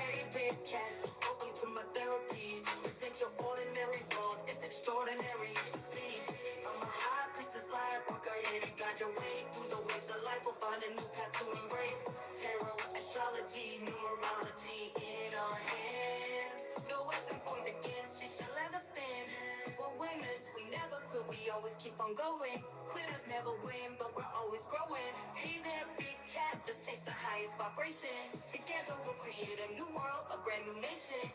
Hey, big cat, welcome to my therapy. This ain't your ordinary world, it's extraordinary. See, I'm a high priestess, light walker, here to guide your way through the waves of life. We'll find a new path to embrace. Tarot, astrology, numerology in our hands. No weapon formed against you shall ever stand. We're winners, we never quit, we always keep on going. Quitters never win, but we're always growing. Hey there, big cat, let's chase the highest vibration. Together we'll create a new world, a brand new nation.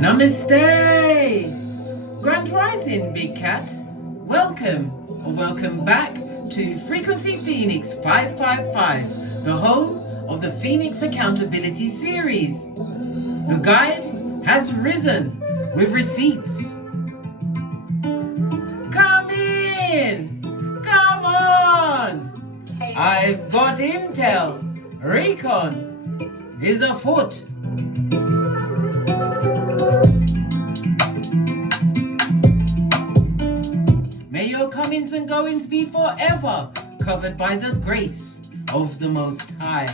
Namaste! Grand Rising, Big Cat. Welcome or welcome back to Frequency Phoenix 555, the home of the Phoenix Accountability Series. The guide has risen with receipts. Come in! Come on! I've got intel. Recon is afoot. May your comings and goings be forever covered by the grace of the Most High.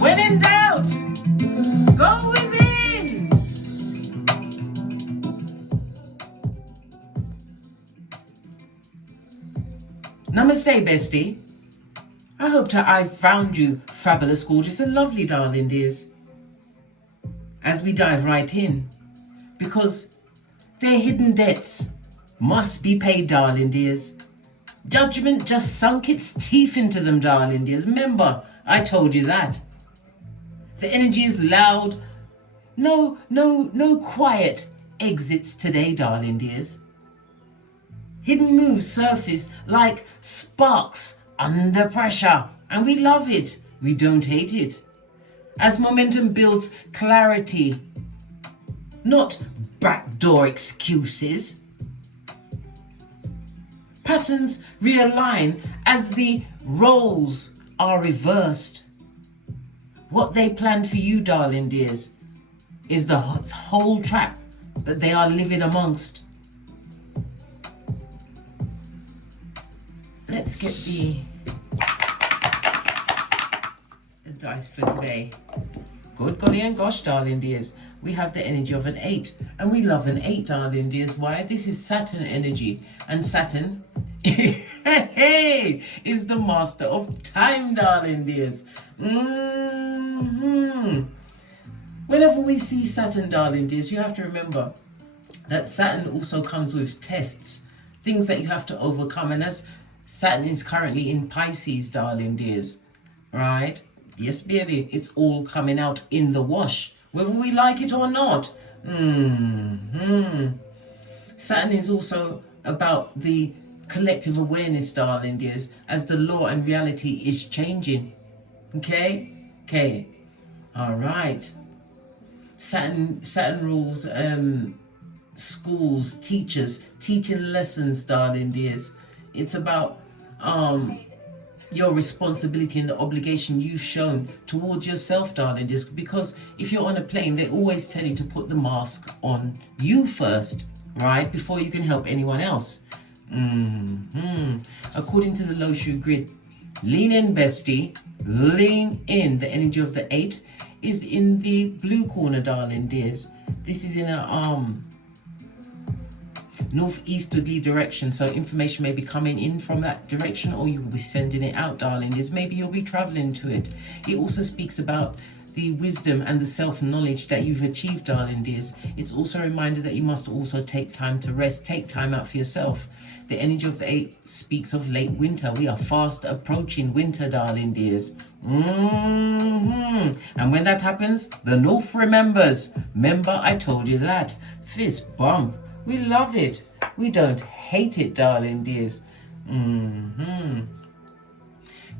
When in doubt, go within. Namaste, bestie. I hope that I've found you fabulous, gorgeous and lovely, darling dears. As we dive right in, because their hidden debts must be paid, darling dears. Judgment just sunk its teeth into them, darling dears. Remember, I told you that. The energy is loud. No quiet exits today, darling dears. Hidden moves surface like sparks under pressure, and we love it. We don't hate it. As momentum builds clarity, not backdoor excuses. Patterns realign as the roles are reversed. What they planned for you, darling dears, is the whole trap that they are living amongst. Let's get the dice for today. Good golly and gosh, darling dears, we have the energy of an 8, and we love an 8, darling dears. Why? This is Saturn energy, and Saturn is the master of time, darling dears. Whenever we see Saturn, darling dears, you have to remember that Saturn also comes with tests, things that you have to overcome. And as Saturn is currently in Pisces, darling dears, right? Yes, baby, it's all coming out in the wash, whether we like it or not. Saturn is also about the collective awareness, darling dears, as the law and reality is changing. Okay? All right. Saturn rules schools, teachers, teaching lessons, darling dears. It's about your responsibility and the obligation you've shown towards yourself, darling dears. Because if you're on a plane, they always tell you to put the mask on you first, right? Before you can help anyone else. According to the low shoe grid, lean in, bestie. Lean in. The energy of the 8 is in the blue corner, darling dears. This is in a northeasterly direction, so information may be coming in from that direction, or you will be sending it out, darling dears. Maybe you'll be traveling to it. It also speaks about the wisdom and the self-knowledge that you've achieved, darling dears. It's also a reminder that you must also take time to rest, take time out for yourself. The energy of the 8 speaks of late winter. We are fast approaching winter, darling dears. And when that happens, the North remembers. Remember, I told you that. Fist bump. We love it. We don't hate it, darling dears. The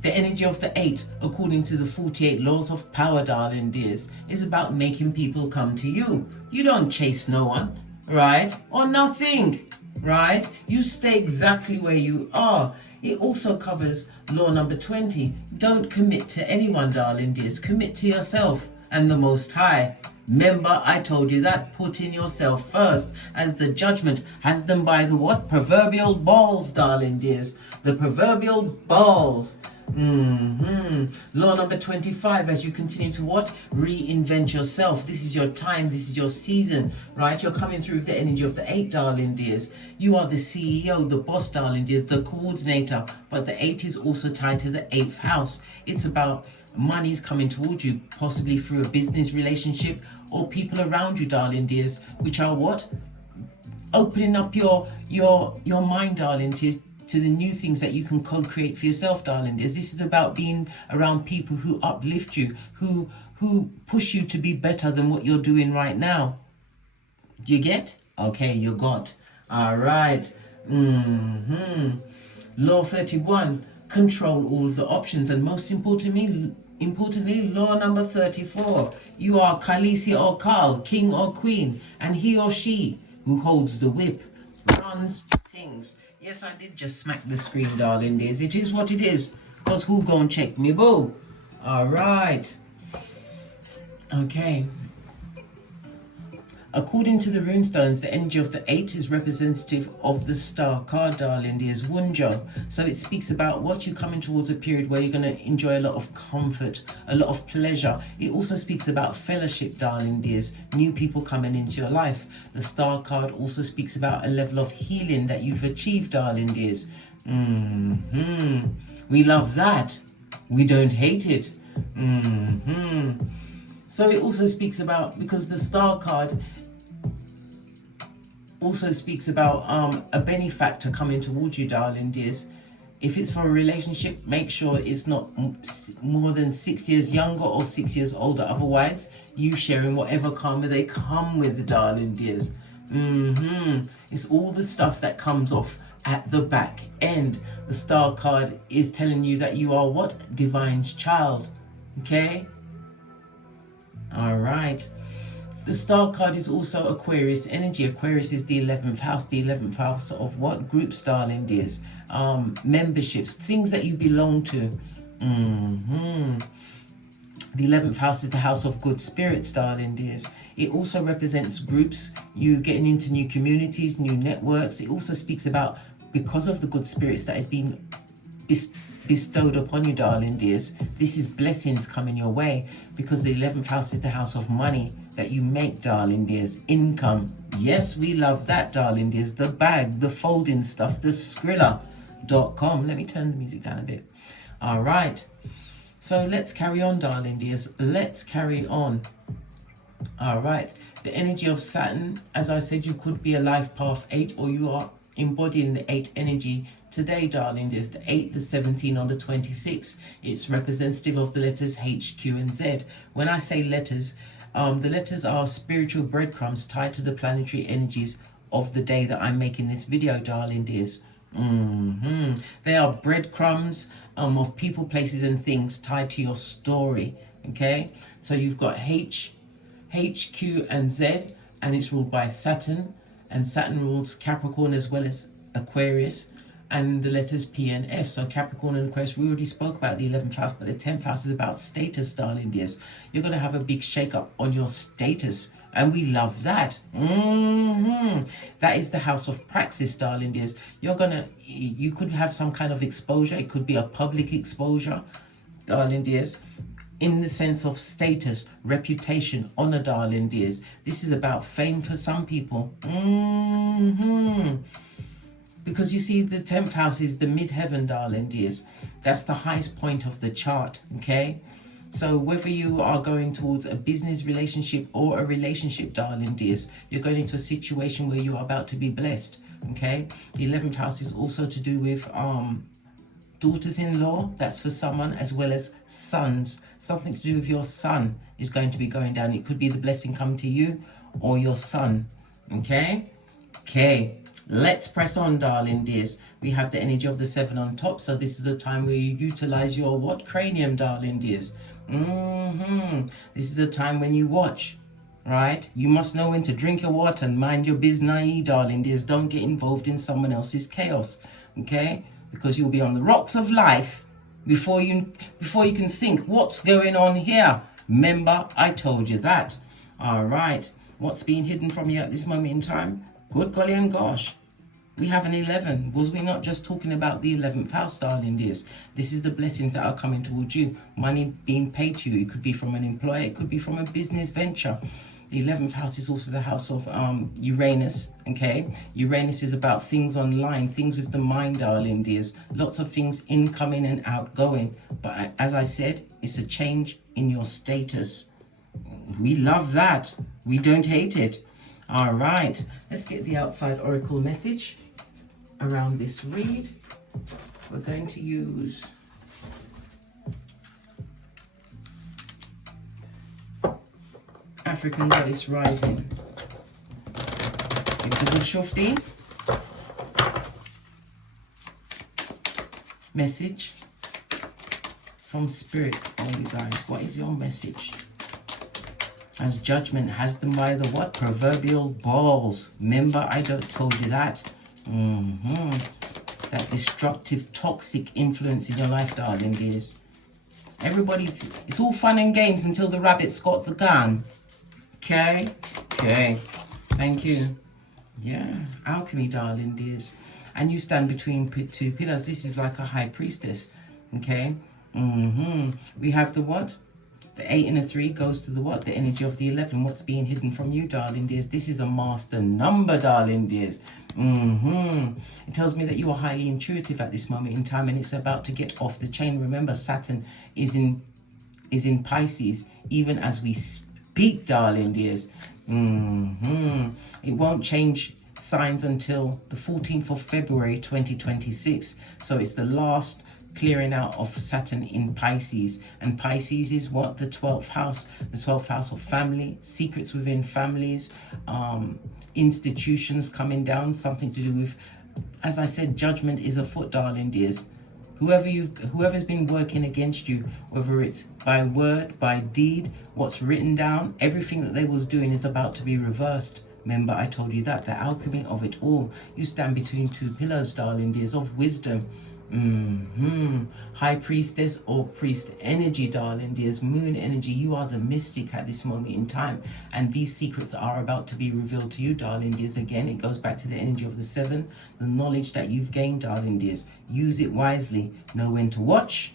energy of the 8, according to the 48 laws of power, darling dears, is about making people come to you. You don't chase no one, right? Or nothing, right? You stay exactly where you are. It also covers law number 20. Don't commit to anyone, darling dears. Commit to yourself. and the Most High. Remember, I told you that putting yourself first, as the judgment has them by the what? Proverbial balls, darling dears. The proverbial balls. Law number 25, as you continue to what? Reinvent yourself. This is your time, this is your season, right? You're coming through with the energy of the 8, darling dears. You are the CEO, the boss, darling dears, the coordinator, but the 8 is also tied to the 8th house. It's about money's coming towards you, possibly through a business relationship or people around you, darling dears, which are what? Opening up your mind, darling dears, to the new things that you can co-create for yourself, darling dears. This is about being around people who uplift you, who push you to be better than what you're doing right now. Do you get? Okay, you got. All right. Law 31, control all of the options, and most importantly, law number 34, you are Khaleesi or Khal, king or queen, and he or she who holds the whip runs things. Yes, I did just smack the screen, darling dears. It is what it is, because who gon' check me, boo? All right. Okay. According to the runestones, the energy of the 8 is representative of the star card, darling dears, Wunjo. So it speaks about what you're coming towards a period where you're going to enjoy a lot of comfort, a lot of pleasure. It also speaks about fellowship, darling dears, new people coming into your life. The star card also speaks about a level of healing that you've achieved, darling dears. We love that. We don't hate it. So it also speaks about, because the star card also speaks about a benefactor coming towards you, darling dears. If it's for a relationship, make sure it's not more than 6 years younger or 6 years older. Otherwise, you sharing whatever karma they come with, darling dears. It's all the stuff that comes off at the back end. The star card is telling you that you are what? Divine's child. Okay? All right. The star card is also Aquarius energy. Aquarius is the 11th house. The 11th house of what? Groups, darling dears. Memberships, things that you belong to. The 11th house is the house of good spirits, darling dears. It also represents groups, you getting into new communities, new networks. It also speaks about, because of the good spirits that is being bestowed upon you, darling dears, this is blessings coming your way, because the 11th house is the house of money that you make, darling dears. Income. Yes, we love that, darling dears. The bag, the folding stuff, the Skrilla.com. Let me turn the music down a bit. All right. So let's carry on, darling dears. Let's carry on. All right. The energy of Saturn, as I said, you could be a life path 8, or you are embodying the 8 energy today, darling dears. The 8, the 17, or the 26. It's representative of the letters H, Q, and Z. When I say letters, the letters are spiritual breadcrumbs tied to the planetary energies of the day that I'm making this video, darling dears. They are breadcrumbs of people, places, and things tied to your story. Okay, so you've got H, Q, and Z, and it's ruled by Saturn, and Saturn rules Capricorn as well as Aquarius, and the letters P and F. So Capricorn and Aquarius, we already spoke about the 11th house, but the 10th house is about status, darling dears. You're going to have a big shake-up on your status, and we love that. That is the house of praxis, darling dears. You could have some kind of exposure. It could be a public exposure, darling dears, in the sense of status, reputation, honor, darling dears. This is about fame for some people. Because you see, the 10th house is the midheaven, darling dears. That's the highest point of the chart, okay? So whether you are going towards a business relationship or a relationship, darling dears, you're going into a situation where you are about to be blessed, okay? The 11th house is also to do with daughters-in-law. That's for someone, as well as sons. Something to do with your son is going to be going down. It could be the blessing coming to you or your son, okay? Okay. Let's press on, darling dears. We have the energy of the 7 on top. So this is a time where you utilize your what? Cranium, darling dears. This is a time when you watch, right? You must know when to drink your water and mind your business, darling dears. Don't get involved in someone else's chaos, okay? Because you'll be on the rocks of life before you can think, what's going on here? Remember, I told you that. All right. What's being hidden from you at this moment in time? Good golly and gosh. We have an 11. Was we not just talking about the 11th house, darling dears? This is the blessings that are coming towards you. Money being paid to you. It could be from an employer. It could be from a business venture. The 11th house is also the house of Uranus, okay? Uranus is about things online, things with the mind, darling dears. Lots of things incoming and outgoing. But as I said, it's a change in your status. We love that. We don't hate it. All right. Let's get the outside oracle message around this read. We're going to use African Goddess Rising. Give the good shofti. Message from Spirit for you guys. What is your message? As Judgment has them by the what? Proverbial balls. Remember, I told you that. That destructive, toxic influence in your life, darling dears. Everybody, it's all fun and games until the rabbit's got the gun. Okay? Okay. Thank you. Yeah. Alchemy, darling dears. And you stand between two pillars. This is like a high priestess. Okay? We have the what? The 8 and a 3 goes to the what? The energy of the 11. What's being hidden from you, darling dears? This is a master number, darling dears. It tells me that you are highly intuitive at this moment in time, and it's about to get off the chain. Remember, Saturn is in Pisces, even as we speak, darling dears. It won't change signs until the 14th of February 2026. So it's the last clearing out of Saturn in Pisces, and Pisces is what? The 12th house. The 12th house of family, secrets within families, institutions coming down, something to do with, as I said, judgment is afoot, darling dears. Whoever's been working against you, whether it's by word, by deed, what's written down, everything that they was doing is about to be reversed. Remember, I told you that, the alchemy of it all. You stand between two pillars, darling dears, of wisdom. High priestess or priest energy, darling dears, moon energy. You are the mystic at this moment in time, and these secrets are about to be revealed to you, darling dears. Again, it goes back to the energy of the 7, the knowledge that you've gained, darling dears. Use it wisely. Know when to watch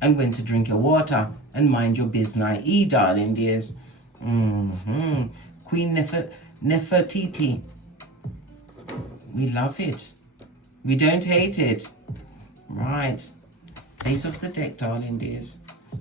and when to drink your water, and mind your business, darling dears. Queen Nefertiti. We love it. We don't hate it. Right. Ace of the deck, darling dears.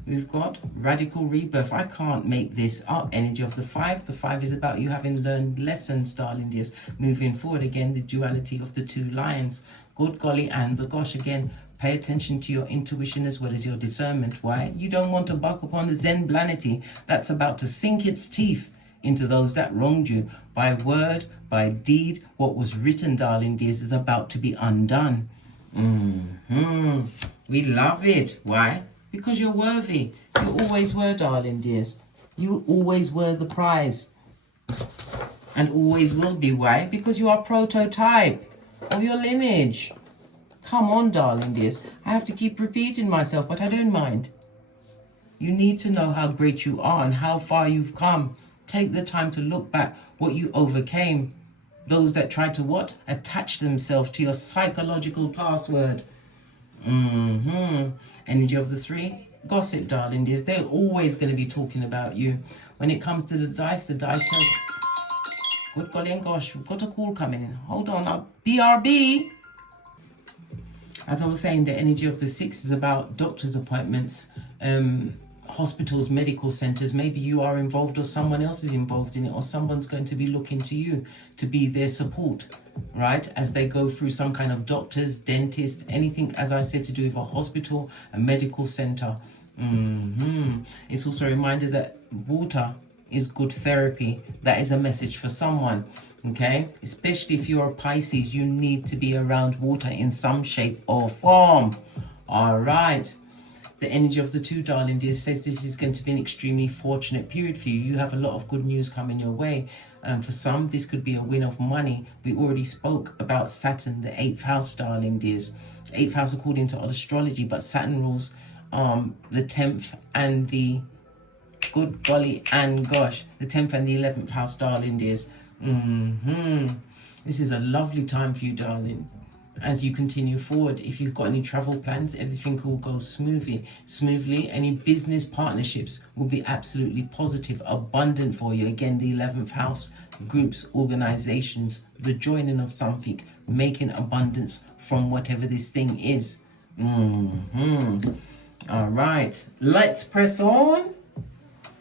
We've got radical rebirth. I can't make this up. Energy of the 5. The 5 is about you having learned lessons, darling dears. Moving forward, again, the duality of the 2 lions. Good golly and the gosh. Again, pay attention to your intuition as well as your discernment. Why? You don't want to buck upon the Zen planety that's about to sink its teeth into those that wronged you. By word, by deed, what was written, darling dears, is about to be undone. We love it. Why? Because you're worthy. You always were, darling dears. You always were the prize, and always will be. Why? Because you are a prototype of your lineage. Come on, darling dears. I have to keep repeating myself, but I don't mind. You need to know how great you are and how far you've come. Take the time to look back what you overcame. Those that try to what? Attach themselves to your psychological password. Energy of the 3. Gossip, darling dears. They're always going to be talking about you. When it comes to the dice tells... Good golly and gosh, we've got a call coming in. Hold on now. BRB. As I was saying, the energy of the 6 is about doctor's appointments, hospitals, medical centers. Maybe you are involved or someone else is involved in it, or someone's going to be looking to you to be their support, right? As they go through some kind of doctors, dentist, anything, as I said, to do with a hospital, a medical center. It's also a reminder that water is good therapy. That is a message for someone, okay? Especially if you're a Pisces, you need to be around water in some shape or form. All right. The energy of the 2, darling dear, says this is going to be an extremely fortunate period for you. You have a lot of good news coming your way. For some, this could be a win of money. We already spoke about Saturn, the 8th house, darling dears. The 8th house according to astrology, but Saturn rules the 10th and the Good golly and gosh. The 10th and the 11th house, darling dears. This is a lovely time for you, darling. As you continue forward, if you've got any travel plans, everything will go smoothly. Any business partnerships will be absolutely positive, abundant for you. Again, the 11th house, groups, organizations, the joining of something, making abundance from whatever this thing is. All right, let's press on.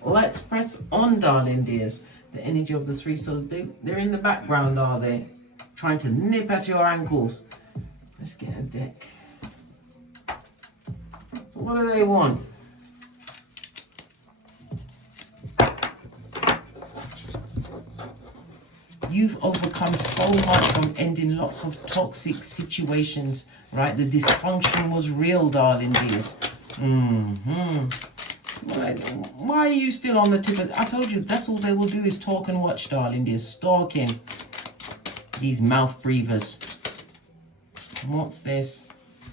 Let's press on, darling dears. The energy of the three souls, they're in the background, are they? Trying to nip at your ankles. Let's get a deck. So what do they want? You've overcome so much from ending lots of toxic situations, right? The dysfunction was real, darling dears. Why are you still on the tip of... I told you, that's all they will do is talk and watch, darling dears. Stalking. These mouth breathers. What's this?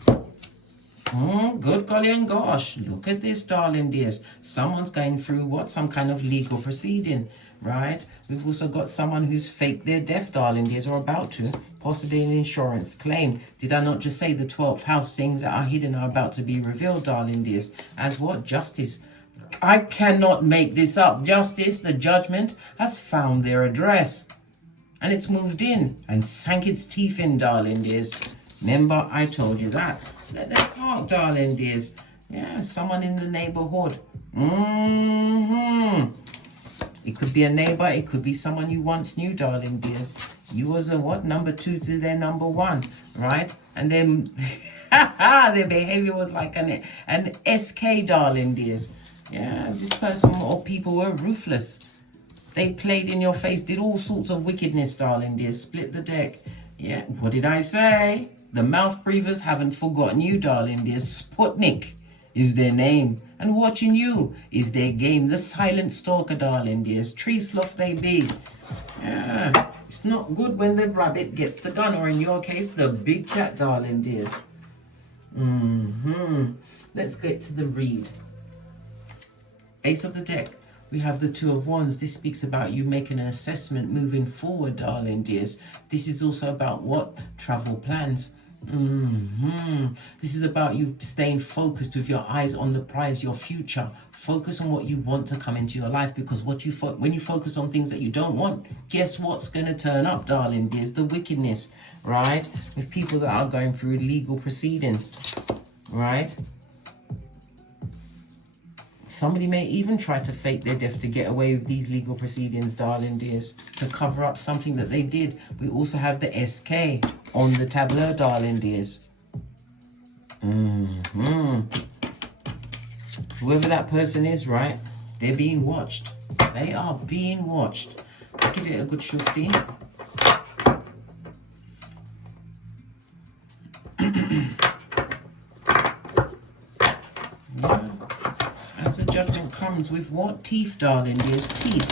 Good golly and gosh. Look at this, darling dears. Someone's going through what? Some kind of legal proceeding, right? We've also got someone who's faked their death, darling dears, or about to. Possibly an insurance claim. Did I not just say the 12th house things that are hidden are about to be revealed, darling dears? As what? Justice. I cannot make this up. Justice, the judgment, has found their address. And it's moved in and sank its teeth in, darling dears. Remember, I told you that. Let them talk, darling dears. Yeah, someone in the neighborhood. It could be a neighbor. It could be someone you once knew, darling dears. You was a what? Number 2 to their number 1, right? And then their behavior was like an SK, darling dears. Yeah, this person or people were ruthless. They played in your face, did all sorts of wickedness, darling dears. Split the deck. Yeah, what did I say? The mouth breathers haven't forgotten you, darling dear. Sputnik is their name. And watching you is their game. The silent stalker, darling dears. Tree sloth they be. Yeah, it's not good when the rabbit gets the gun. Or in your case, the big cat, darling dears. Let's get to the read. Ace of the deck. We have the 2 of Wands. This speaks about you making an assessment moving forward, darling dears. This is also about what? Travel plans. This is about you staying focused with your eyes on the prize, your future. Focus on what you want to come into your life, because when you focus on things that you don't want, guess what's going to turn up, darling dears? The wickedness, right? With people that are going through legal proceedings, right? Somebody may even try to fake their death to get away with these legal proceedings, darling dears, to cover up something that they did. We also have the SK on the tableau, darling dears. Whoever that person is, right? They're being watched. They are being watched. Let's give it a good shufti. Judgment comes with what? Teeth, darling dears. Teeth.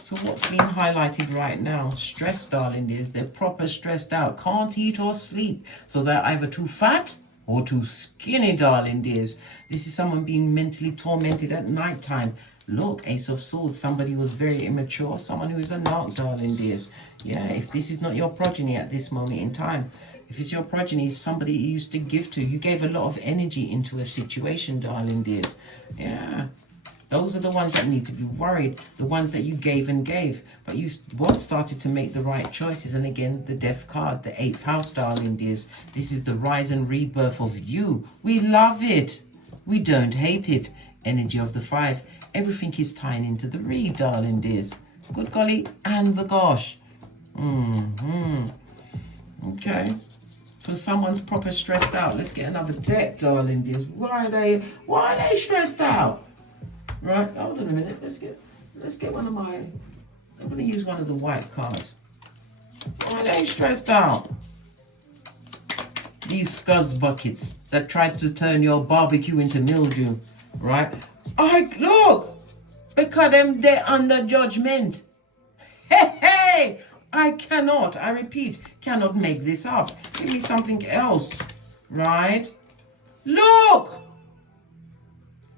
So what's being highlighted right now? Stress, darling dears. They're proper stressed out. Can't eat or sleep. So they're either too fat or too skinny, darling dears. This is someone being mentally tormented at night time. Look, Ace of Swords, somebody was very immature, someone who is a narc, darling dears. Yeah, if this is not your progeny at this moment in time, if it's your progeny, somebody you used to give to, you gave a lot of energy into a situation, darling dears. Yeah, those are the ones that need to be worried, the ones that you gave and gave. But you once started to make the right choices. And again, the death card, the 8th house, darling dears. This is the rise and rebirth of you. We love it. We don't hate it. Energy of the 5. Everything is tying into the read, darling dears. Good golly and the gosh. Okay. So someone's proper stressed out. Let's get another deck, darling dears. Why are they stressed out? Right, hold on a minute. Let's get one of my... I'm going to use one of the white cards. Why are they stressed out? These scuzz buckets that tried to turn your barbecue into mildew, right? Look, because they're under judgment. Hey, I cannot, I repeat, Cannot make this up. Give me something else, right? Look!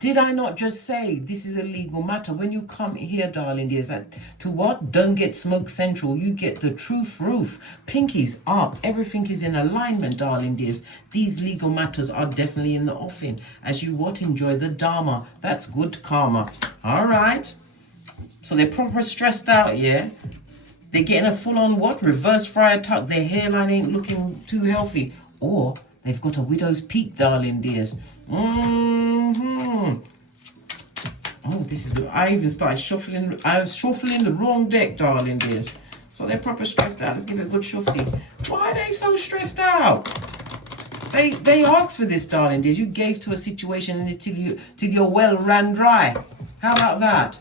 Did I not just say this is a legal matter? When you come here, darling dears, to what? Don't get smoke central. You get the truth roof. Pinkies up. Everything is in alignment, darling dears. These legal matters are definitely in the offing. As you what? Enjoy the Dharma. That's good karma. All right. So they're proper stressed out, yeah? They're getting a full-on what? Reverse friar tuck. Their hairline ain't looking too healthy. Or they've got a widow's peak, darling dears. Oh, this is good. I even started shuffling. I was shuffling the wrong deck, darling dears. So they're proper stressed out. Let's give it a good shuffle. Why are they so stressed out? They asked for this, darling dears. You gave to a situation until your well ran dry. How about that?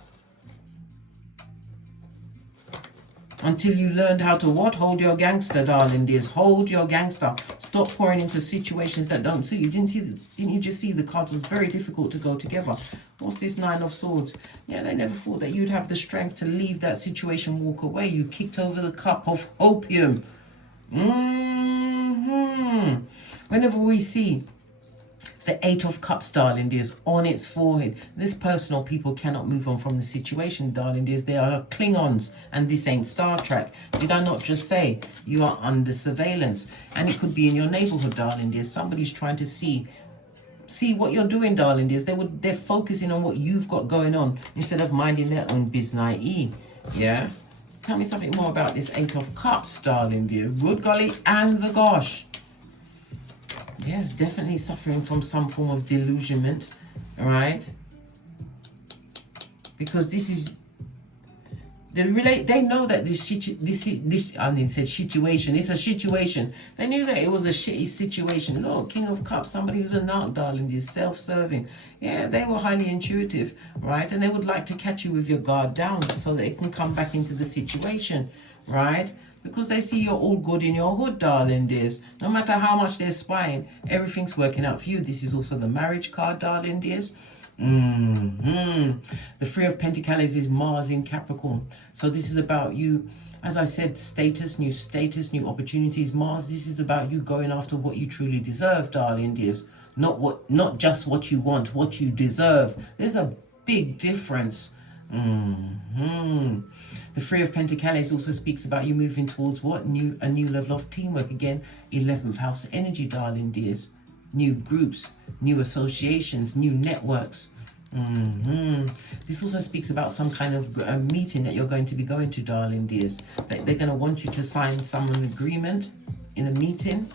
Until you learned how to what? Hold your gangster, darling dears. Hold your gangster. Stop pouring into situations that don't suit you. Didn't you just see the cards was very difficult to go together? What's this Nine of Swords? Yeah, they never thought that you'd have the strength to leave that situation, walk away. You kicked over the cup of opium. Whenever we see the Eight of Cups, darling dears, on its forehead, this person or people cannot move on from the situation, darling dears. They are Klingons, and this ain't Star Trek. Did I not just say you are under surveillance? And it could be in your neighborhood, darling dears. Somebody's trying to see what you're doing, darling dears. They're focusing on what you've got going on instead of minding their own business. Yeah? Tell me something more about this Eight of Cups, darling dears. Good golly and the gosh. Yes, definitely suffering from some form of delusionment, right? Because this is they know that this I mean said situation. It's a situation. They knew that it was a shitty situation. Look, King of Cups, somebody who's a narc, darling, is self-serving. Yeah, they were highly intuitive, right? And they would like to catch you with your guard down so they can come back into the situation, right? Because they see you're all good in your hood, darling dears. No matter how much they're spying, everything's working out for you. This is also the marriage card, darling dears. The Three of Pentacles is Mars in Capricorn. So this is about you, as I said, status, new opportunities. Mars, this is about you going after what you truly deserve, darling dears. Not just what you want, what you deserve. There's a big difference. The Three of Pentacles also speaks about you moving towards what? A new level of teamwork. Again, 11th house energy, darling dears. New groups, new associations, new networks. This also speaks about some kind of meeting that you're going to be going to, darling dears. They're going to want you to sign some agreement in a meeting,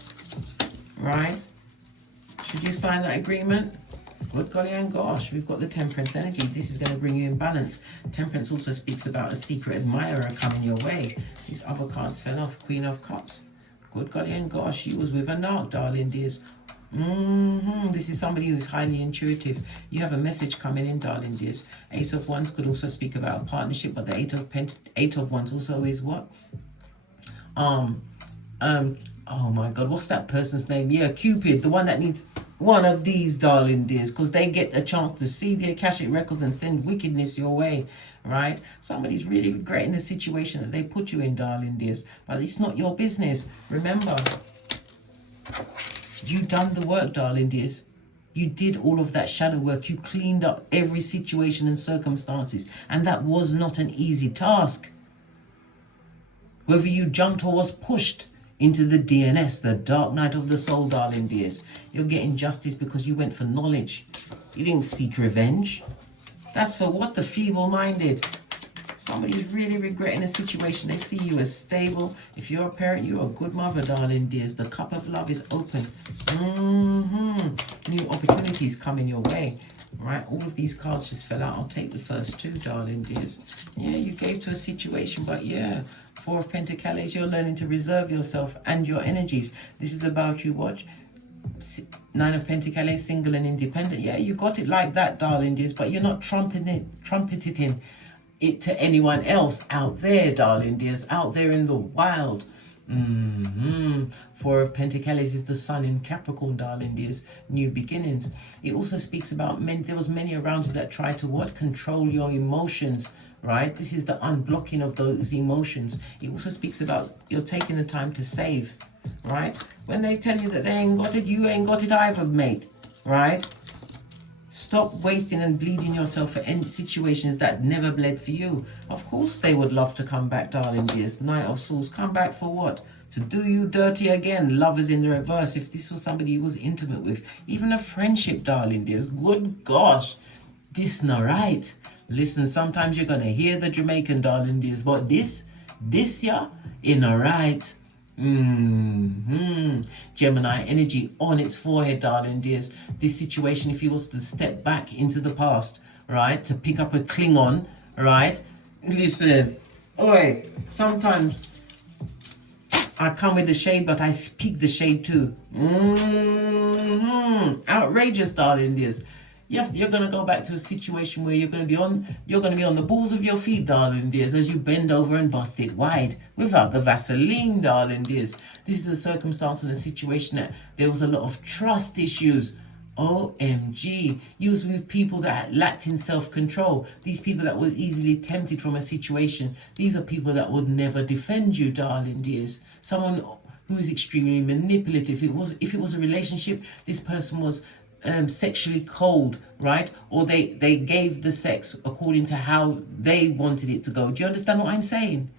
right? Should you sign that agreement? Good golly and gosh, we've got the Temperance energy. This is going to bring you in balance. Temperance also speaks about a secret admirer coming your way. These other cards fell off. Queen of Cups. Good golly and gosh, you was with a narc, darling dears. This is somebody who is highly intuitive. You have a message coming in, darling dears. Ace of Wands could also speak about a partnership, but the Eight of Wands also is what? Oh my God, what's that person's name? Yeah, Cupid, the one that needs one of these, darling dears, because they get a chance to see the Akashic records and send wickedness your way, right? Somebody's really regretting the situation that they put you in, darling dears, but it's not your business. Remember, you done the work, darling dears. You did all of that shadow work. You cleaned up every situation and circumstances, and that was not an easy task. Whether you jumped or was pushed into the DNS, the dark night of the soul, darling dears, you're getting justice because you went for knowledge. You didn't seek revenge. That's for what? The feeble-minded. Somebody's really regretting a situation. They see you as stable. If you're a parent, you're a good mother, darling dears. The cup of love is open. New opportunities coming your way. Right, all of these cards just fell out. I'll take the first two, darling dears. Yeah, you gave to a situation, but yeah, Four of Pentacles, you're learning to reserve yourself and your energies. This is about you, watch. Nine of Pentacles, single and independent. Yeah, you got it like that, darling dears, but you're not trumpeting it to anyone else out there, darling dears, out there in the wild. Four of Pentacles is the sun in Capricorn, darling dears. New beginnings. It also speaks about there was many around you that tried to what? Control your emotions, right? This is the unblocking of those emotions. It also speaks about you're taking the time to save, right? When they tell you that they ain't got it, you ain't got it either, mate, right? Stop wasting and bleeding yourself for any situations that never bled for you. Of course they would love to come back, darling dears. Knight of Swords, come back for what? To do you dirty again. Lovers in the reverse. If this was somebody you was intimate with, even a friendship, darling dears. Good gosh, this not right. Listen, sometimes you're gonna hear the Jamaican, darling dears, but this yeah, it not right. Gemini energy on its forehead, darling dears. This situation, if he was to step back into the past, right, to pick up a Klingon, right, listen, oi, sometimes I come with the shade, but I speak the shade too. Outrageous, darling dears. You're gonna go back to a situation where you're gonna be on the balls of your feet, darling dears, as you bend over and bust it wide without the Vaseline, darling dears. This is a circumstance and a situation that there was a lot of trust issues. OMG. You was with people that lacked in self-control. These people that was easily tempted from a situation. These are people that would never defend you, darling dears. Someone who is extremely manipulative. If it was a relationship, this person was sexually cold, right? Or they gave the sex according to how they wanted it to go. Do you understand what I'm saying?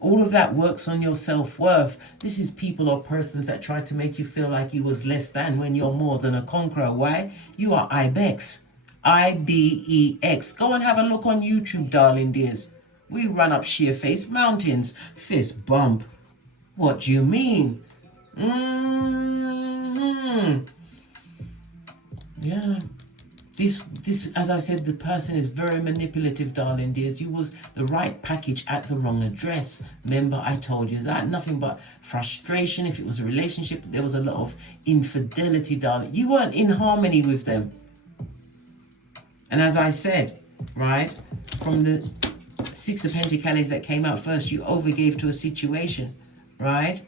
All of that works on your self-worth. This is people or persons that try to make you feel like you was less than when you're more than a conqueror. Why? You are Ibex. IBEX. Go and have a look on YouTube, darling dears. We run up sheer-faced mountains. Fist bump. What do you mean? Yeah. This, as I said, the person is very manipulative, darling dears. You was the right package at the wrong address. Remember, I told you that. Nothing but frustration. If it was a relationship, there was a lot of infidelity, darling. You weren't in harmony with them. And as I said, right, from the Six of Pentacles that came out first, you overgave to a situation, right?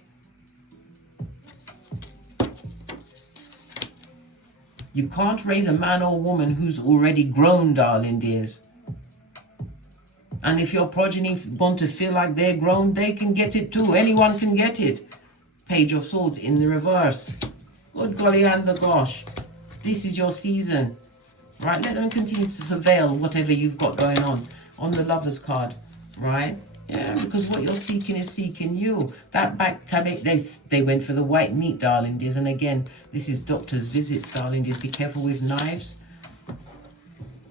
You can't raise a man or woman who's already grown, darling dears. And if your progeny want to feel like they're grown, they can get it too. Anyone can get it. Page of Swords in the reverse. Good golly and the gosh. This is your season. Right, let them continue to surveil whatever you've got going on the Lovers card. Right? Yeah, because what you're seeking is seeking you. That back time, they went for the white meat, darling dears. And again, this is doctor's visits, darling dears. Be careful with knives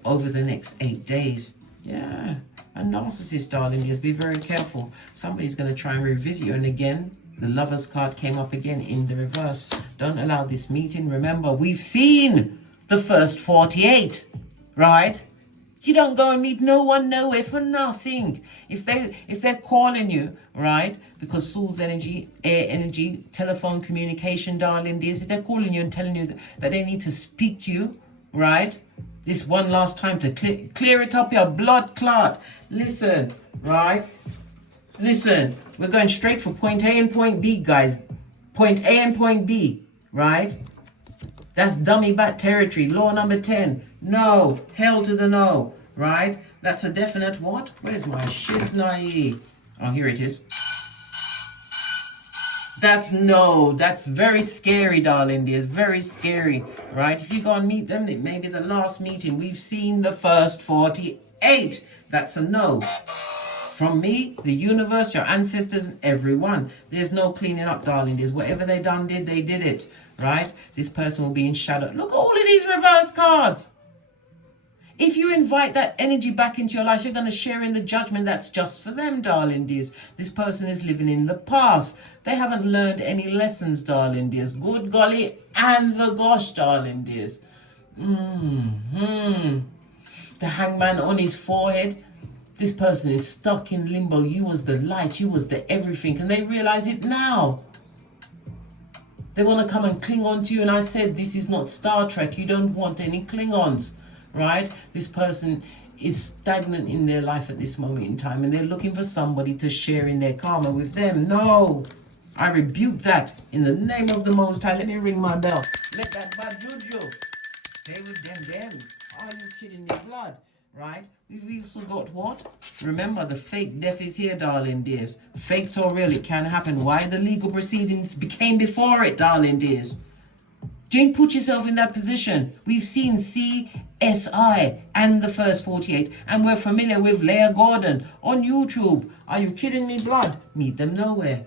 over the next 8 days. Yeah, a narcissist, darling dears. Be very careful. Somebody's going to try and revisit you. And again, the Lovers card came up again in the reverse. Don't allow this meeting. Remember, we've seen the first 48, right? You don't go and meet no one nowhere for nothing. If they're calling you, right, because soul's energy, air energy, telephone communication, darling dears, if they're calling you and telling you that they need to speak to you, right, this one last time to clear it up, your blood clot. Listen, right, listen, we're going straight for point A and point B, guys. Point A and point B, right? That's dummy bat territory. Law number 10. No. Hell to the no. Right? That's a definite what? Where's my shiznai? Oh, here it is. That's no. That's very scary, darling dears. Very scary. Right? If you go and meet them, it may be the last meeting. We've seen the first 48. That's a no. From me, the universe, your ancestors, and everyone. There's no cleaning up, darling dears. Whatever they did, they did it. Right? This person will be in shadow. Look at all of these reverse cards. If you invite that energy back into your life, you're going to share in the judgment that's just for them, darling dears. This person is living in the past. They haven't learned any lessons, darling dears. Good golly and the gosh, darling dears. The hangman on his forehead. This person is stuck in limbo. You was the light. You was the everything. And they realize it now. They want to come and cling on to you. And I said, this is not Star Trek. You don't want any Klingons, right? This person is stagnant in their life at this moment in time. And they're looking for somebody to share in their karma with them. No, I rebuke that in the name of the Most High. Let me ring my bell. Let that bad juju stay with them. Are you kidding me, blood? Right? We've also got what? Remember, the fake death is here, darling dears. Faked or real, it can happen. Why the legal proceedings became before it, darling dears. Don't put yourself in that position. We've seen CSI and the first 48, and we're familiar with Leah Gordon on YouTube. Are you kidding me, blood? Meet them nowhere.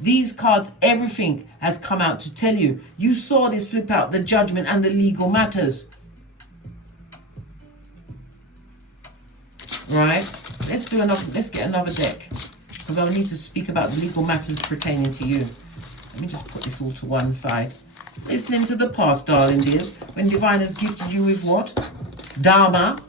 These cards, everything has come out to tell you. You saw this flip out, the judgment and the legal matters. Right? Let's get another deck. Because I need to speak about the legal matters pertaining to you. Let me just put this all to one side. Listening to the past, darling dears, when Divine has gifted you with what? Dharma.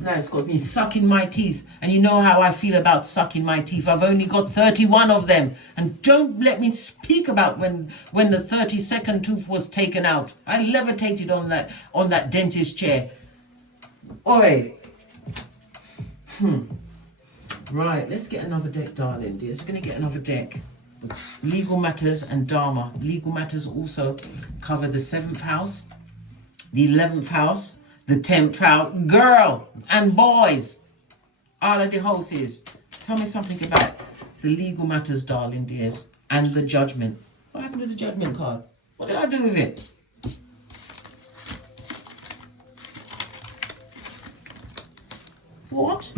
Now it's got me sucking my teeth. And you know how I feel about sucking my teeth. I've only got 31 of them. And don't let me speak about when the 32nd tooth was taken out. I levitated on that dentist chair. Oi. Right, let's get another deck, darling dears. We're going to get another deck. Legal matters and Dharma. Legal matters also cover the 7th house, the 11th house, the 10th house. Girl and boys. All of the houses. Tell me something about the legal matters, darling dears, and the judgment. What happened to the judgment card? What did I do with it? What?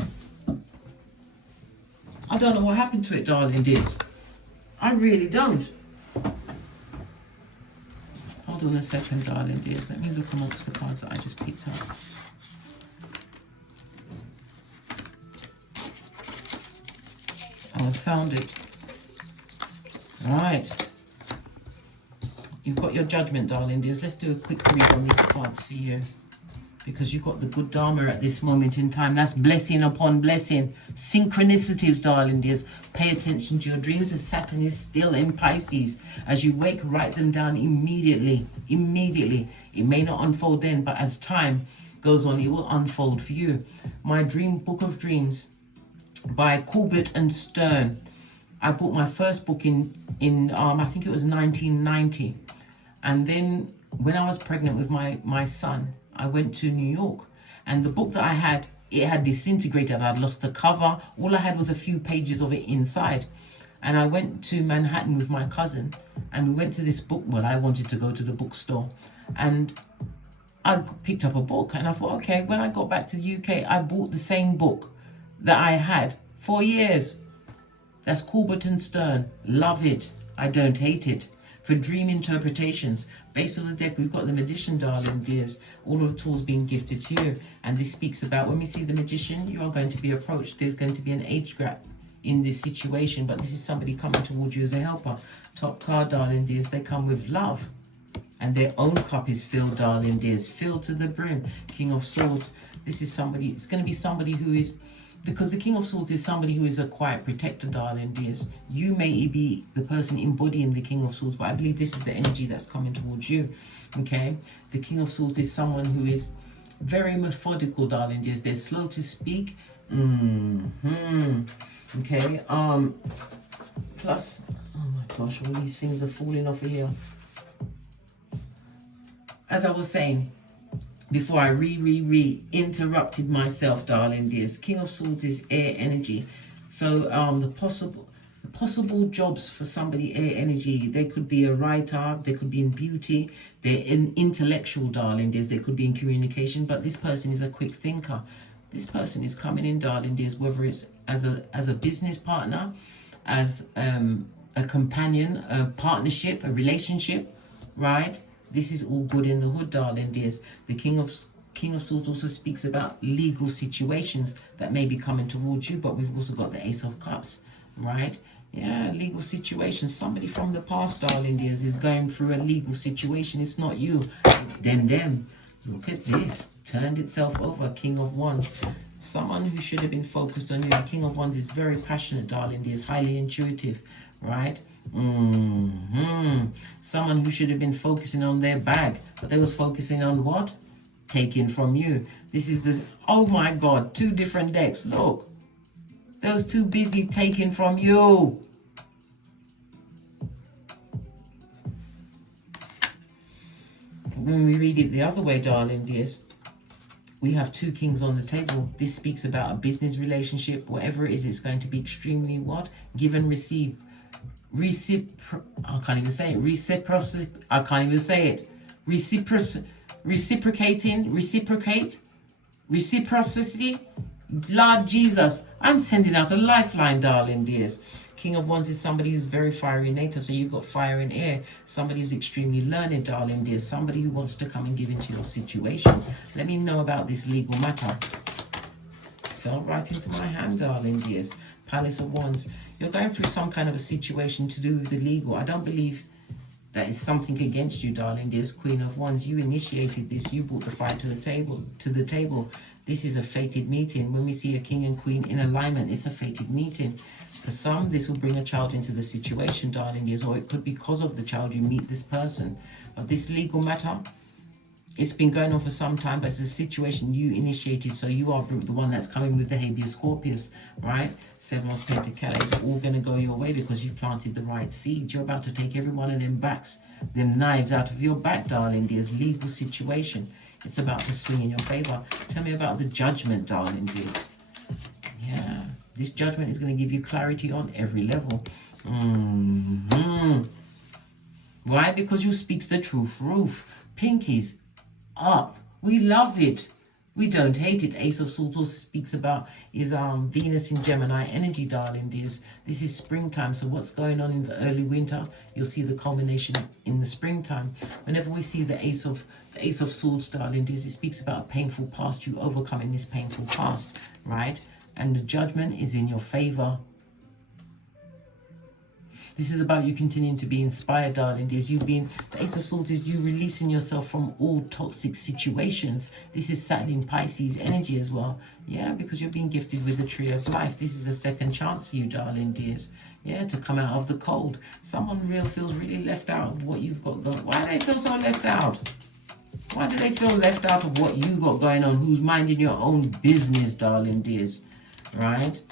I don't know what happened to it, darling dears. I really don't. Hold on a second, darling dears. Let me look amongst the cards that I just picked up. Oh, I found it. Right. You've got your judgment, darling dears. Let's do a quick read on these cards for you. Because you've got the good Dharma at this moment in time. That's blessing upon blessing. Synchronicities, darling dears. Pay attention to your dreams as Saturn is still in Pisces. As you wake, write them down immediately. Immediately. It may not unfold then, but as time goes on, it will unfold for you. My Dream Book of Dreams by Corbett and Stern. I bought my first book in I think it was 1990. And then when I was pregnant with my son, I went to New York, and the book that I had, it had disintegrated. I'd lost the cover. All I had was a few pages of it inside. And I went to Manhattan with my cousin, and we went to this book. Well, I wanted to go to the bookstore, and I picked up a book, and I thought, okay, when I got back to the UK, I bought the same book that I had for years. That's Corbett and Stern. Love it. I don't hate it. For dream interpretations, based on the deck, we've got the Magician, darling dears. All of the tools being gifted to you. And this speaks about when we see the Magician, you are going to be approached. There's going to be an age gap in this situation, but this is somebody coming towards you as a helper. Top card, darling dears, they come with love. And their own cup is filled, darling dears. Filled to the brim. King of Swords. This is somebody, it's going to be somebody who is, because the King of Swords is somebody who is a quiet protector, darling dears. You may be the person embodying the King of Swords, but I believe this is the energy that's coming towards you. Okay? The King of Swords is someone who is very methodical, darling dears. They're slow to speak. Okay? Plus, oh my gosh, all these things are falling off of here. As I was saying, before I interrupted myself, darling dears. King of Swords is air energy. So the possible jobs for somebody, air energy, they could be a writer, they could be in beauty, they're in intellectual, darling dears, they could be in communication, but this person is a quick thinker. This person is coming in, darling dears, whether it's as a business partner, as a companion, a partnership, a relationship, right? This is all good in the hood, darling dears. The King of Swords also speaks about legal situations that may be coming towards you, but we've also got the Ace of Cups, right? Yeah, legal situations. Somebody from the past, darling dears, is going through a legal situation. It's not you, it's them. Look at this. Turned itself over, King of Wands. Someone who should have been focused on you. The King of Wands is very passionate, darling dears, highly intuitive, right? Someone who should have been focusing on their bag, but they was focusing on what? Taking from you. This is the, oh my God, 2 different decks. Look, they was too busy taking from you. when we read it the other way, darling dears, we have 2 kings on the table. This speaks about a business relationship. Whatever it is, it's going to be extremely what? Give and receive. I can't even say it. Reciprocity. Lord Jesus, I'm sending out a lifeline, darling dears. King of Wands is somebody who's very fiery nature, so you've got fire in air. Somebody who's extremely learned, darling dears. Somebody who wants to come and give into your situation. Let me know about this legal matter. Fell right into my hand, darling dears. Palace of Wands. You're going through some kind of a situation to do with the legal. I don't believe that is something against you, darling dears. Queen of Wands, you initiated this. You brought the fight to the table. This is a fated meeting. When we see a king and queen in alignment, it's a fated meeting. For some, this will bring a child into the situation, darling dears, or it could be because of the child you meet this person. But this legal matter, it's been going on for some time, but it's a situation you initiated, so you are the one that's coming with the habeas corpus, right? 7 of Pentacles, it's all going to go your way because you've planted the right seeds. You're about to take every one of them knives out of your back, darling dears. Legal situation. It's about to swing in your favor. Tell me about the judgment, darling dears. Yeah. This judgment is going to give you clarity on every level. Why? Because you speaks the truth. Roof. Pinkies up. We love it. We don't hate it. Ace of Swords also speaks about is Venus in Gemini energy, darling dears. This is springtime. So what's going on in the early winter, you'll see the culmination in the springtime. Whenever we see the Ace of Swords, darling dears, it speaks about a painful past, you overcoming this painful past, right? And the judgment is in your favor. This is about you continuing to be inspired, darling dears. The Ace of Swords is you releasing yourself from all toxic situations. This is Saturn in Pisces energy as well. Yeah, because you're being gifted with the Tree of Life. This is a second chance for you, darling dears. Yeah, to come out of the cold. Someone feels really left out of what you've got going. Why do they feel so left out? Why do they feel left out of what you got going on? Who's minding your own business, darling dears? Right?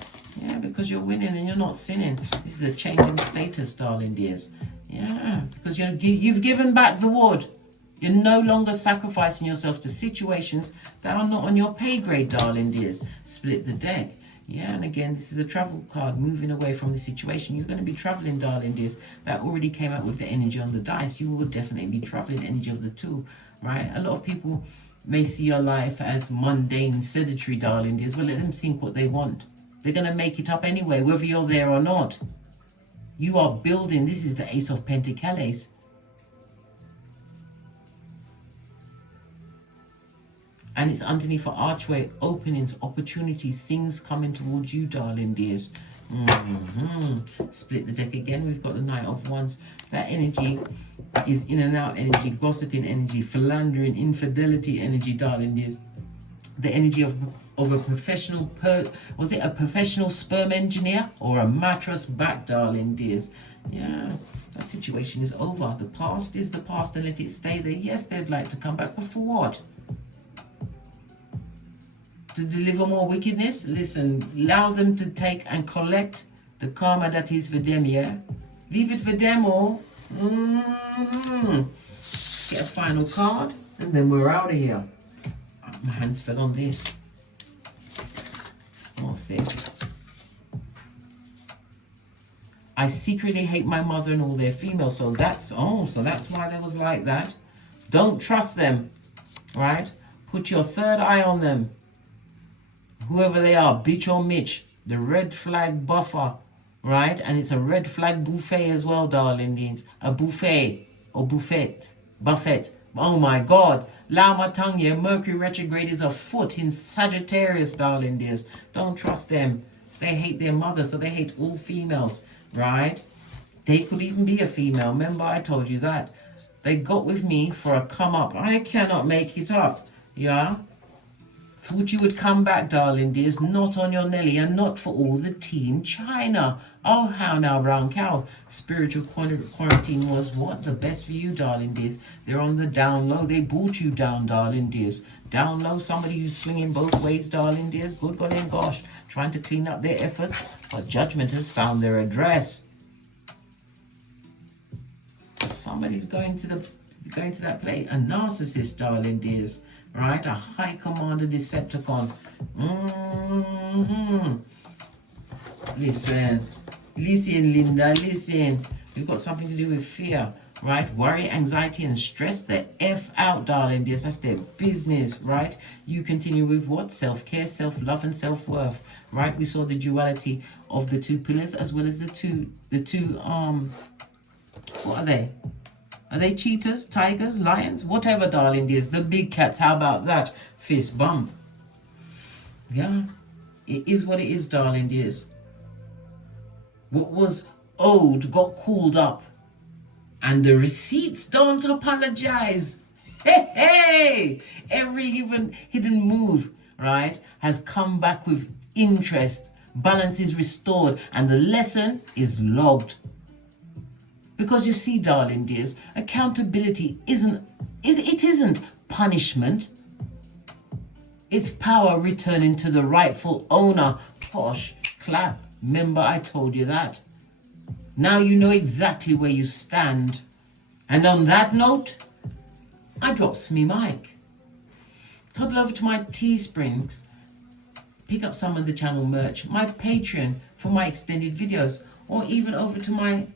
Yeah, because you're winning and you're not sinning. This is a change in status, darling dears. Yeah, because you've given back the wood. You're no longer sacrificing yourself to situations that are not on your pay grade, darling dears. Split the deck. Yeah, and again, this is a travel card, moving away from the situation. You're going to be traveling, darling dears. That already came out with the energy on the dice. You will definitely be traveling, energy of the 2, right? A lot of people may see your life as mundane, sedentary, darling dears. Well, let them think what they want. They're going to make it up anyway, whether you're there or not. You are building. This is the Ace of Pentacles. And it's underneath for archway, openings, opportunities, things coming towards you, darling dears. Split the deck again. We've got the Knight of Wands. That energy is in and out energy, gossiping energy, philandering, infidelity energy, darling dears. The energy of a professional, was it a professional sperm engineer or a mattress back, darling dears? Yeah, that situation is over. The past is the past and let it stay there. Yes, they'd like to come back, but for what? To deliver more wickedness? Listen, allow them to take and collect the karma that is for them, yeah? Leave it for them all. Get a final card, and then we're out of here. My hands fell on this. What's this? I secretly hate my mother and all their females. So that's why they was like that. Don't trust them, right? Put your third eye on them. Whoever they are, bitch or Mitch, the red flag buffer, right? And it's a red flag buffet as well, darling. A buffet or buffet. Oh my God. Allow my tongue here. Mercury retrograde is afoot in Sagittarius, darling dears. Don't trust them. They hate their mother, so they hate all females, right? They could even be a female. Remember, I told you that. They got with me for a come up. I cannot make it up. Yeah? Thought you would come back, darling dears. Not on your Nelly and not for all the Team China. Oh, how now, brown cow. Spiritual quarantine was what? The best for you, darling dears. They're on the down low. They brought you down, darling dears. Down low, somebody who's swinging both ways, darling dears. Good God and gosh. Trying to clean up their efforts. But judgment has found their address. Somebody's going to You're going to that place. A narcissist, darling dears. Right? A high commander Decepticon. Listen, Linda, listen. You've got something to do with fear, right? Worry, anxiety, and stress. The F out, darling dears. That's their business, right? You continue with what? Self-care, self-love, and self-worth, right? We saw the duality of the two pillars as well as the two, what are they? Are they cheetahs, tigers, lions? Whatever, darling dears. The big cats, how about that? Fist bump. Yeah, it is what it is, darling dears. What was owed got called up. And the receipts don't apologize. Hey! Every even hidden move, right, has come back with interest. Balance is restored and the lesson is logged. Because you see, darling dears, accountability isn't punishment. It's power returning to the rightful owner. Posh, clap. Remember I told you that. Now you know exactly where you stand. And on that note, I drops me mic. Toddle over to my Teesprings. Pick up some of the channel merch. My Patreon for my extended videos. Or even over to my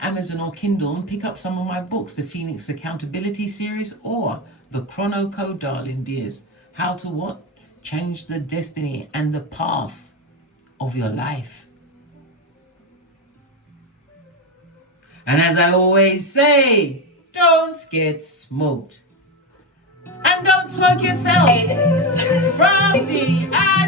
Amazon or Kindle and pick up some of my books. The Phoenix Accountability Series or the Chrono Code, darling dears. How to what? Change the destiny and the path of your life. And as I always say, don't get smoked. And don't smoke yourself from the eye.